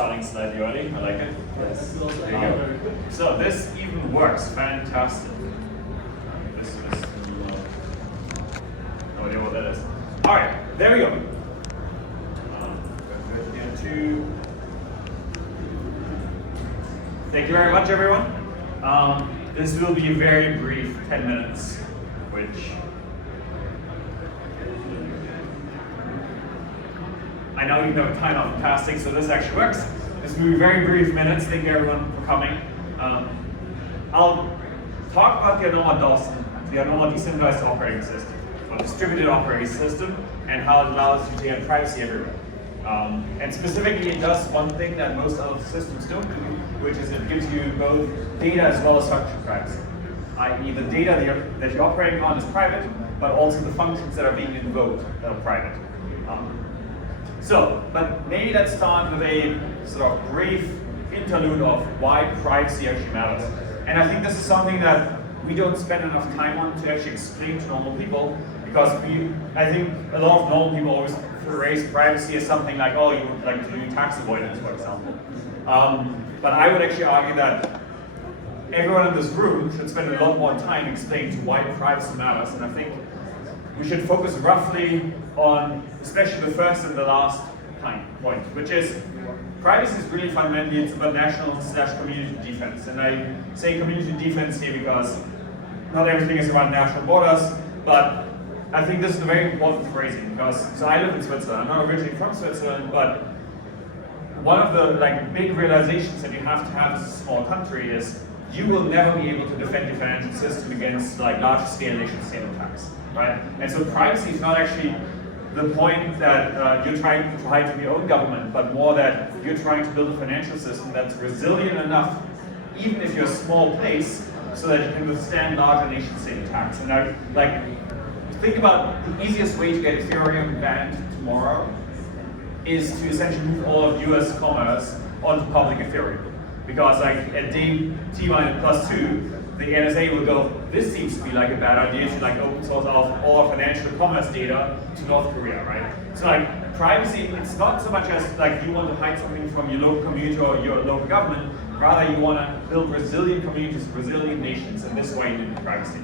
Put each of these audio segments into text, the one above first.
starting slightly early. I like it. Yes. There you go. So this even works. Fantastic. This is no idea what that is. All right, there we go. Thank you very much, everyone. This will be a very brief 10 minutes, which I know you have time on fasting, so this actually works. This will be very brief minutes. Thank you, everyone, for coming. I'll talk about the ANOMA decentralized operating system, or distributed operating system, and how it allows you to get privacy everywhere. And specifically, it does one thing that most other systems don't do, which is it gives you both data as well as structured privacy. I.e., the data that you're operating on is private, but also the functions that are being invoked are private. But maybe let's start with a sort of brief interlude of why privacy actually matters. And I think this is something that we don't spend enough time on to actually explain to normal people, because I think a lot of normal people always phrase privacy as something like, oh, you would like to do tax avoidance, for example. But I would actually argue that everyone in this room should spend a lot more time explaining to why privacy matters, and I think we should focus roughly on especially the first and the last point, which is privacy is really fundamentally it's about national/community defense. And I say community defense here because not everything is about national borders, but I think this is a very important phrasing because so I live in Switzerland. I'm not originally from Switzerland, but one of the big realizations that you have to have as a small country is you will never be able to defend your financial system against large-scale nation-state attacks, right? And so privacy is not actually the point that you're trying to hide from your own government, but more that you're trying to build a financial system that's resilient enough, even if you're a small place, so that you can withstand larger nation-state attacks. And think about the easiest way to get Ethereum banned tomorrow is to essentially move all of US commerce onto public Ethereum. Because at day T-+2, the NSA will go, this seems to be like a bad idea to open source off all our financial commerce data to North Korea, right? So privacy, it's not so much as you want to hide something from your local community or your local government, rather you want to build resilient communities, resilient nations, and this is why you need privacy.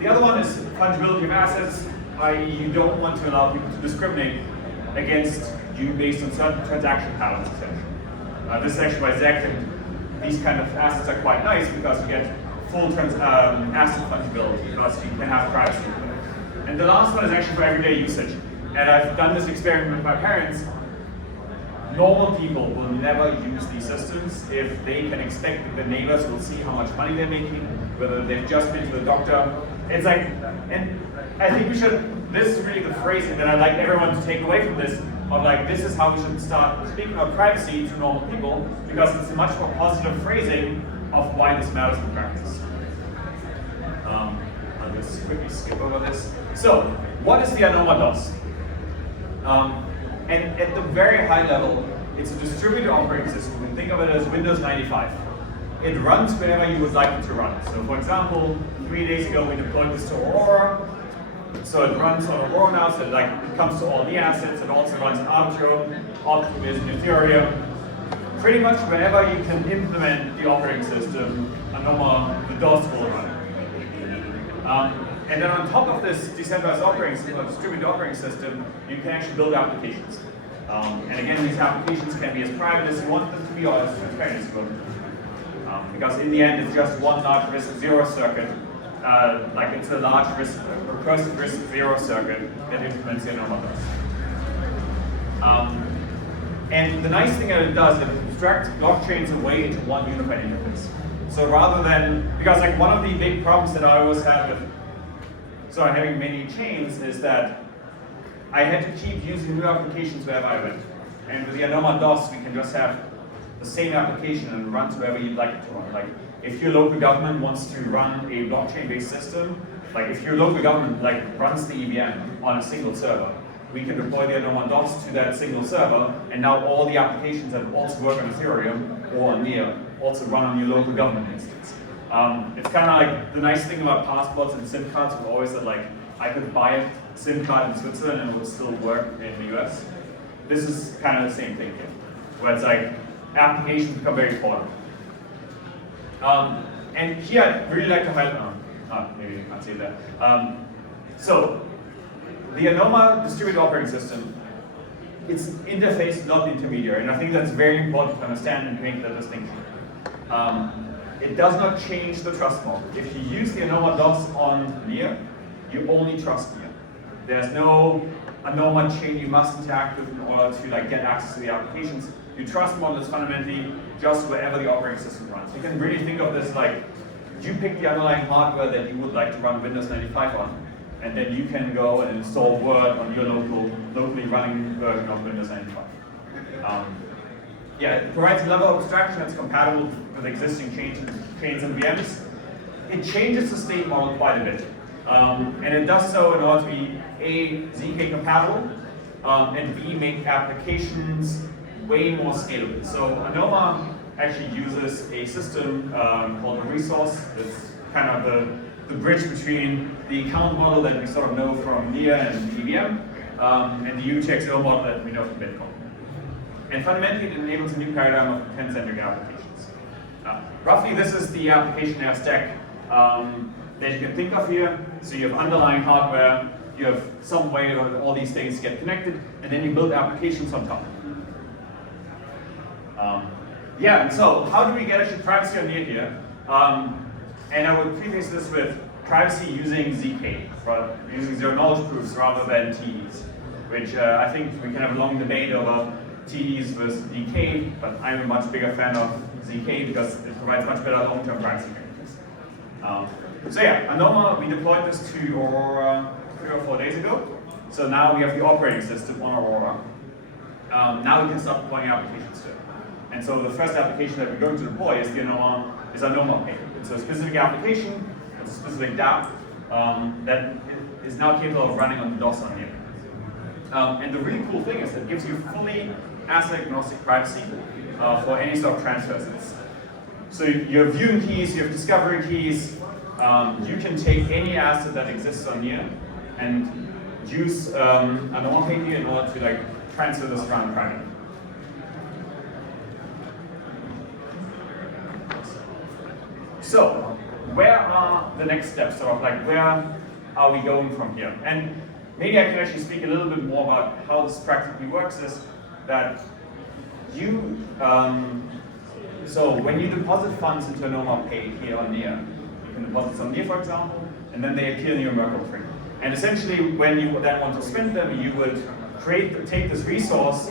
The other one is fungibility of assets, i.e. you don't want to allow people to discriminate against you based on certain transaction patterns, essentially. This is actually why Zach and these kind of assets are quite nice because you get full asset fungibility because you can have privacy. And the last one is actually for everyday usage. And I've done this experiment with my parents. Normal people will never use these systems if they can expect that the neighbors will see how much money they're making, whether they've just been to the doctor. It's and I think we should, this is really the phrasing that I'd like everyone to take away from this, of this is how we should start speaking about privacy to normal people, because it's a much more positive phrasing of why this matters in practice. I'll just quickly skip over this. So, what is the ANOMA DOS? And at the very high level, it's a distributed operating system. You can think of it as Windows 95. It runs wherever you would like it to run. So for example, 3 days ago we deployed this to Aurora. So it runs on Aurora now, so it comes to all the assets. It also runs in Arbitrum, Optimum is in Ethereum. Pretty much wherever you can implement the operating system, ANOMA, the DOS will run. And then on top of this decentralized operating system, or distributed operating system, you can actually build applications. And again, these applications can be as private as you want them to be, or as transparent as you want them to be. Because in the end, it's just one large RISC-0 circuit. It's a large recursive RISC-0 circuit that implements the ANOMA DOS. And the nice thing that it does is it abstracts blockchains away into one unified interface. So rather than, because one of the big problems that I always had with having many chains is that I had to keep using new applications wherever I went. And with the ANOMA DOS, we can just have the same application and it runs wherever you'd like it to run. If your local government wants to run a blockchain-based system, if your local government runs the EVM on a single server, we can deploy the ANOMA DOS to that single server, and now all the applications that also work on Ethereum or on Near also run on your local government instance. It's kind of the nice thing about passports and SIM cards was always that I could buy a SIM card in Switzerland and it would still work in the US. This is kind of the same thing here, where it's applications become very important. And here I'd really like to highlight, maybe you can't see that. So the ANOMA distributed operating system, its interface is not intermediary, and I think that's very important to understand and make that distinction. It does not change the trust model. If you use the ANOMA DOS on Near, you only trust Near. There's no ANOMA chain you must interact with in order to get access to the applications. Your trust model is fundamentally just wherever the operating system runs. You can really think of this like you pick the underlying hardware that you would like to run Windows 95 on, and then you can go and install Word on your locally running version of Windows 95. Yeah, it provides a level of abstraction that's compatible with existing chains and VMs. It changes the state model quite a bit. And it does so in order to be A, ZK compatible, and B, make applications way more scalable. So ANOMA actually uses a system called a resource. It's kind of the bridge between the account model that we sort of know from Near and EVM, and the UTXO model that we know from Bitcoin. And fundamentally, it enables a new paradigm of content-centric applications. Roughly, this is the application layer stack that you can think of here. So you have underlying hardware, you have some way that all these things get connected, and then you build applications on top. Yeah, and so how do we get actually privacy on Near here? And I would preface this with privacy using ZK, using zero knowledge proofs rather than TEs, which I think we can have a long debate over TEs versus DK, but I'm a much bigger fan of ZK because it provides much better long-term privacy guarantees. So yeah, ANOMA, we deployed this to Aurora 3 or 4 days ago. So now we have the operating system on Aurora. Now we can start deploying applications to it. And so the first application that we're going to deploy is ANOMA Pay. It's a specific application, it's a specific dApp that is now capable of running on the DOS on Near. And the really cool thing is that it gives you fully asset-agnostic privacy for any sort of transfers. So you have viewing keys, you have discovery keys. You can take any asset that exists on Near and use ANOMA Pay here in order to transfer this around privately. So, where are the next steps? Where are we going from here? And maybe I can actually speak a little bit more about how this practically works is that you, so when you deposit funds into ANOMA Pay here on Near, you can deposit some Near, for example, and then they appear in your Merkle tree. And essentially, when you then want to spend them, you would take this resource,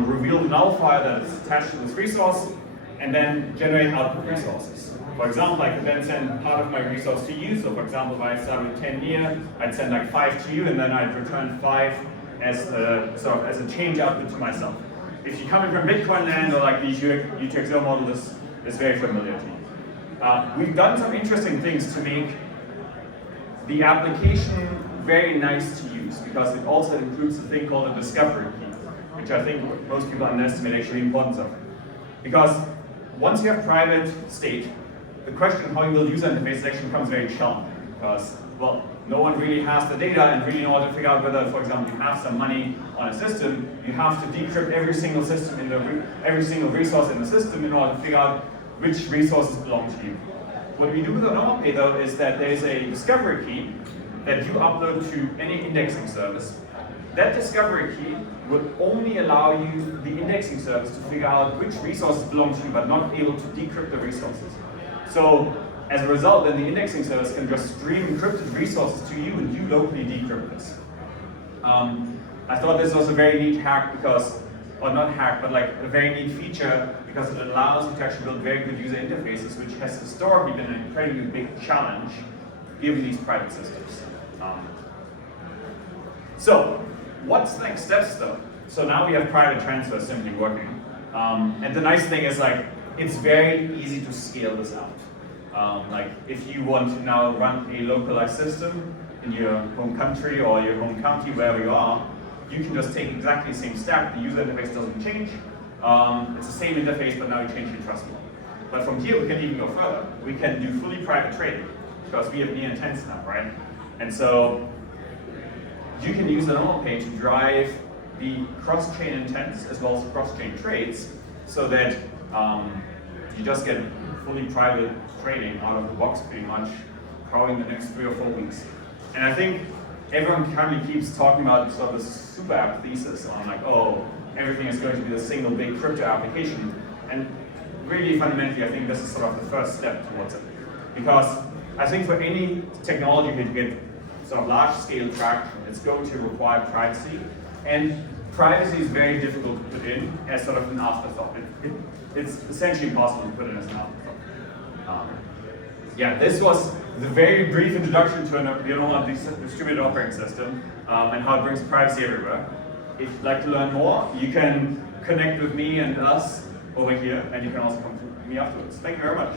reveal the nullifier that is attached to this resource, and then generate output resources. For example, I could then send part of my resource to you. So for example, if I start with 10 Near, I'd send 5 to you, and then I'd return 5 as a change output to myself. If you're coming from Bitcoin land or the UTXO model, this is very familiar to you. We've done some interesting things to make the application very nice to use, because it also includes a thing called a discovery key, which I think most people underestimate actually the importance of. Because once you have private state, the question of how you will use interface actually becomes very challenging, because, well, no one really has the data, and really in order to figure out whether, for example, you have some money on a system, you have to decrypt every single system every single resource in the system in order to figure out which resources belong to you. What we do with ANOMA Pay, though, is that there's a discovery key that you upload to any indexing service. That discovery key will only allow you, the indexing service, to figure out which resources belong to you, but not able to decrypt the resources. So, as a result, then the indexing service can just stream encrypted resources to you, and you locally decrypt this. I thought this was a very neat hack because, or not hack, but a very neat feature, because it allows you to actually build very good user interfaces, which has historically been an incredibly big challenge given these private systems. So, what's the next steps though? So now we have private transfer simply working. And the nice thing is it's very easy to scale this out. If you want to now run a localized system in your home country or your home county, wherever you are, you can just take exactly the same stack. The user interface doesn't change. It's the same interface, but now we change the trust model. But from here, we can even go further. We can do fully private trading, because we have near intents now, right? And so you can use ANOMA Pay to drive the cross-chain intents as well as the cross-chain trades. so that you just get fully private training out of the box pretty much, probably in the next 3 or 4 weeks. And I think everyone currently keeps talking about sort of this super app thesis on like, oh, everything is going to be the single big crypto application. And really fundamentally, I think this is sort of the first step towards it. Because I think for any technology to get sort of large scale traction, it's going to require privacy. And privacy is very difficult to put in as sort of an afterthought. It's essentially impossible to put in as an afterthought. Yeah, this was the very brief introduction to a distributed operating system and how it brings privacy everywhere. If you'd like to learn more, you can connect with me and us over here, and you can also come to me afterwards. Thank you very much.